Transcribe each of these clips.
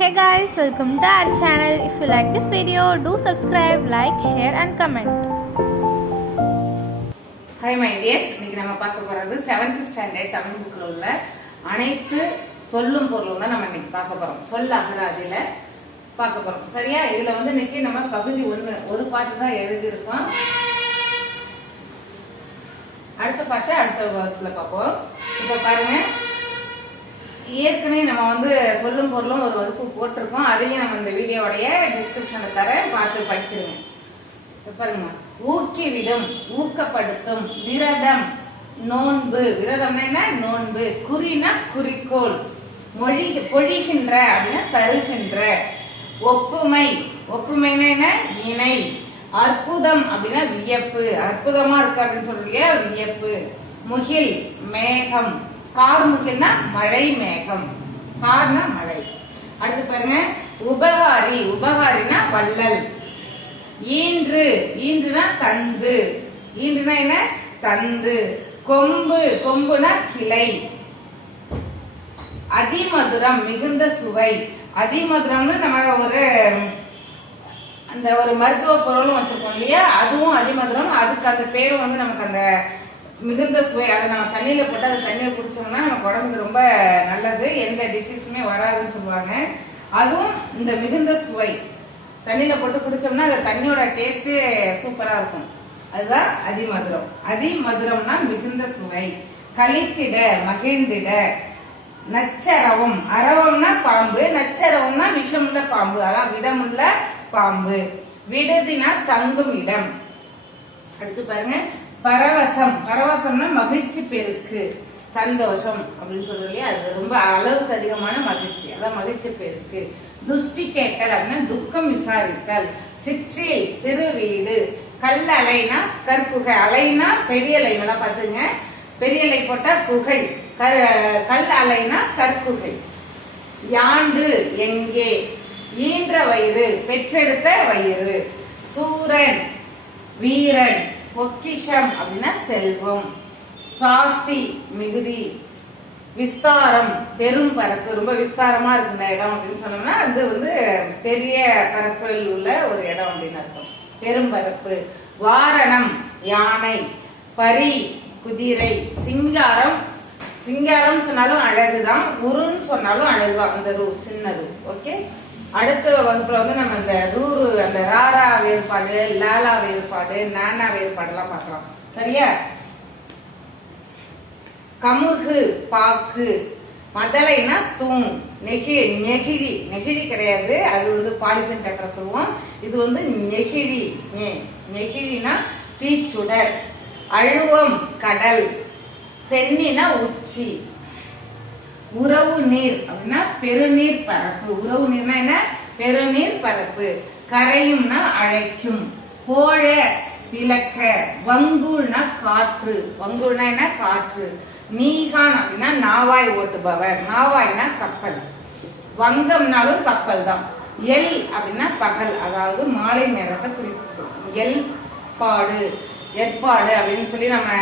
Hey guys, welcome to our channel. If you like this video, do subscribe, like, share and comment. Hi my dears, இன்னைக்கு நம்ம பார்க்க போறது 7th standard Tamil புக்ல உள்ள அனைத்து சொல்லும் பொருளும் தான் நம்ம இன்னைக்கு பார்க்க போறோம். சொல்ல அகராதியில பார்க்க போறோம். சரியா? இதுல வந்து இன்னைக்கு நம்ம பகுதி 1 ஒரு பாட்டு தான் எழுதி இருக்கோம். அடுத்த பாட்டு அடுத்த வகுப்புல பார்ப்போம். இப்ப பாருங்க, ஏற்கனவே நம்ம வந்து சொல்லும் பொருளும் ஒரு வகுப்பு போட்டிருக்கோம். அதையும் நம்ம இந்த வீடியோடைய டிஸ்கிரிப்ஷன்ல தரேன், பார்த்து படிச்சிருங்க. பாருங்க, ஊக்கிவிடும், ஊக்கப்படுத்தும், விரதம், நோன்பு, விரதம்னா என்ன? நோன்பு, குறினா குறிக்கோள், மொழி பொழிகின்ற அப்படின்னா தருகின்ற, ஒப்புமை, ஒப்புமைனா என்ன? இணை, அற்புதம் அப்படின்னா வியப்பு, அற்புதமா இருக்கு அப்படின்னு சொல்றீங்க, வியப்பு, முகில், மேகம், கார்முகில்னா மழை மேகம், கார்னா மழை. அடுத்து பாருங்க, உபகாரி, உபகாரினா வள்ளல், ஈன்று, ஈன்றுனா தந்து, ஈன்றுனா என்ன? தந்து, கொம்பு, கொம்புனா கிளை, அதிமதுரம் மிகுந்த சுவை, அதிமதுரம்னு நம்ம ஒரு அந்த ஒரு மருத்துவ பொருளும் வச்சிருக்கோம் இல்லையா, அதுவும் அதிமதுரம். அதுக்கு அந்த பேரும் வந்து நமக்கு அந்த மிகுந்த சுவை, அதை நம்ம தண்ணியில போட்டு அந்த தண்ணியை குடிச்சோம்னா நமக்கு உடம்புக்கு ரொம்ப நல்லது, எந்த டிசீஸுமே வராதுன்னு சொல்லுவாங்க. அதுவும் இந்த மிகுந்த சுவை தண்ணியில போட்டு குடிச்சோம்னா அந்த தண்ணியோட டேஸ்ட் சூப்பரா இருக்கும். அதுதான் அதிமதுரம். அதிமதுரம்னா மிகுந்த சுவை. கழித்திட, மகிழ்ந்திட, நச்சரவம், அரவம்னா பாம்பு, நச்சரவம்னா விஷமுள்ள பாம்பு, அதான் விடமுள்ள பாம்பு. விடுதினா தங்கும் இடம். அடுத்து பாருங்க, பரவசம், பரவசம்னா மகிழ்ச்சி பெருக்கு, சந்தோஷம் அப்படின்னு சொல்றோம் இல்லையா, அது ரொம்ப அளவுக்கு அதிகமான மகிழ்ச்சி, அதான் மகிழ்ச்சி பெருக்கு. துஷ்டி கேட்டல் அப்படின்னா துக்கம் விசாரித்தல். சிற்றில், சிறு வீடு. கல் அலைனா கற்குகை, அலைனா பெரிய அலைனா பாத்துங்க, பெரிய அலை போட்டா குகை, கல் அலைனா கற்குகை. யாண்டு, எங்கே. ஈன்ற வயிறு, பெற்றெடுத்த வயிறு. சூரன், வீரன். பொக்கிஷம் அப்படின்னா செல்வம். சாஸ்தி, மிகுதி. விஸ்தாரம், பெரும் பரப்பு, ரொம்ப விஸ்தாரமா இருக்கு இந்த இடம் அப்படின்னு சொன்னோம்னா அது வந்து பெரிய பரப்பில் உள்ள ஒரு இடம் அப்படின்னு அர்த்தம், பெரும் பரப்பு. வாரணம், யானை. பரி, குதிரை. சிங்காரம், சிங்காரம் சொன்னாலும் அழகுதான், உருன்னு சொன்னாலும் அழகுதான், அந்த ரூ சின்ன ரூ. ஓகே, அடுத்த வகுப்புல வந்து நம்ம இந்த ரூரு, அந்த ராரா வேறுபாடு, லாலா வேறுபாடு, நானா வேறுபாடு எல்லாம் பார்க்கலாம். சரியா? கமுகு, பாக்கு. மதலைனா தூண். நெகிழி, நெகிழி கிடையாது, அது வந்து பாலித்தீன் கட்டுற சொல்லுவோம், இது வந்து நெகிழி. நெகிழினா தீச்சுடர். அழுவம், கடல். சென்னினா உச்சி. உறவு நீர் அப்படின்னா பெருநீர் பரப்பு. உறவு நீர்னா என்ன? பெருநீர் பரப்பு. கரையும்னா அழைக்கும். போழ, விளக்க. வங்கூழ்னா காற்று, வங்கூழ்னா என்ன? காற்று. நீகான் அப்படின்னா நாவாய் ஓட்டுபவர், நாவாய்னா கப்பல். வங்கம்னாலும் கப்பல் தான். எல் அப்படின்னா பகல், அதாவது மாலை நேரத்தை குறிப்பிடும். எல் பாடு, ஏற்பாடு அப்படின்னு சொல்லி நம்ம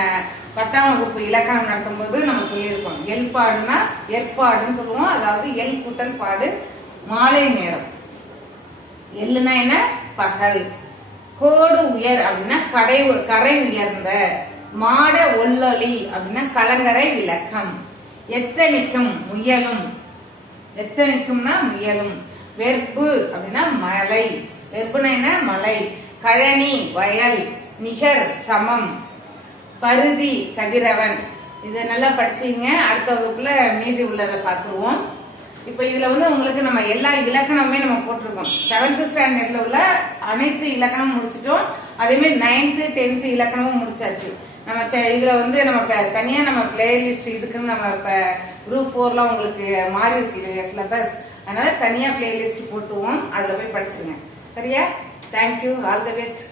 10ஆம் வகுப்பு இலக்கணம் நடத்தும் போது நம்ம சொல்லியிருக்கோம். எல்பாடுனா ஏற்பாடுன்னு சொல்லுவோம், அதாவது எல் கூட்டல் பாடு, மாலை நேரம். எல்லுனா என்ன? பகல். கோடு உயர் அப்படின்னா கரை உயர்ந்த. மாட ஒல்லொலி அப்படின்னா கலங்கரை விளக்கம். எத்தனிக்கும், முயலும். எத்தனிக்கும்னா முயலும். வெற்பு அப்படின்னா மலை, வெற்புனா என்ன? மலை. கழனி, வயல். நிகர், சமம். பருதி, கதிரவன். இதை நல்லா படிச்சீங்க. அடுத்த வகுப்புல மீதி உள்ளதை பார்த்துருவோம். இப்ப இதுல வந்து உங்களுக்கு நம்ம எல்லா இலக்கணமே நம்ம போட்டிருக்கோம். 7th ஸ்டாண்டர்ட்ல உள்ள அனைத்து இலக்கணமும் முடிச்சிட்டோம். அதே மாதிரி 9th 10th இலக்கணமும் முடிச்சாச்சு. நம்ம இதுல வந்து நம்ம தனியா நம்ம பிளேலிஸ்ட் இதுக்குன்னு நம்ம இப்ப குரூப் 4ல உங்களுக்கு மாறி இருக்கு சிலபஸ், அதனால தனியா பிளேலிஸ்ட் போட்டுவோம், அதுல போய் படிச்சிருங்க. சரியா? Thank you, all the best.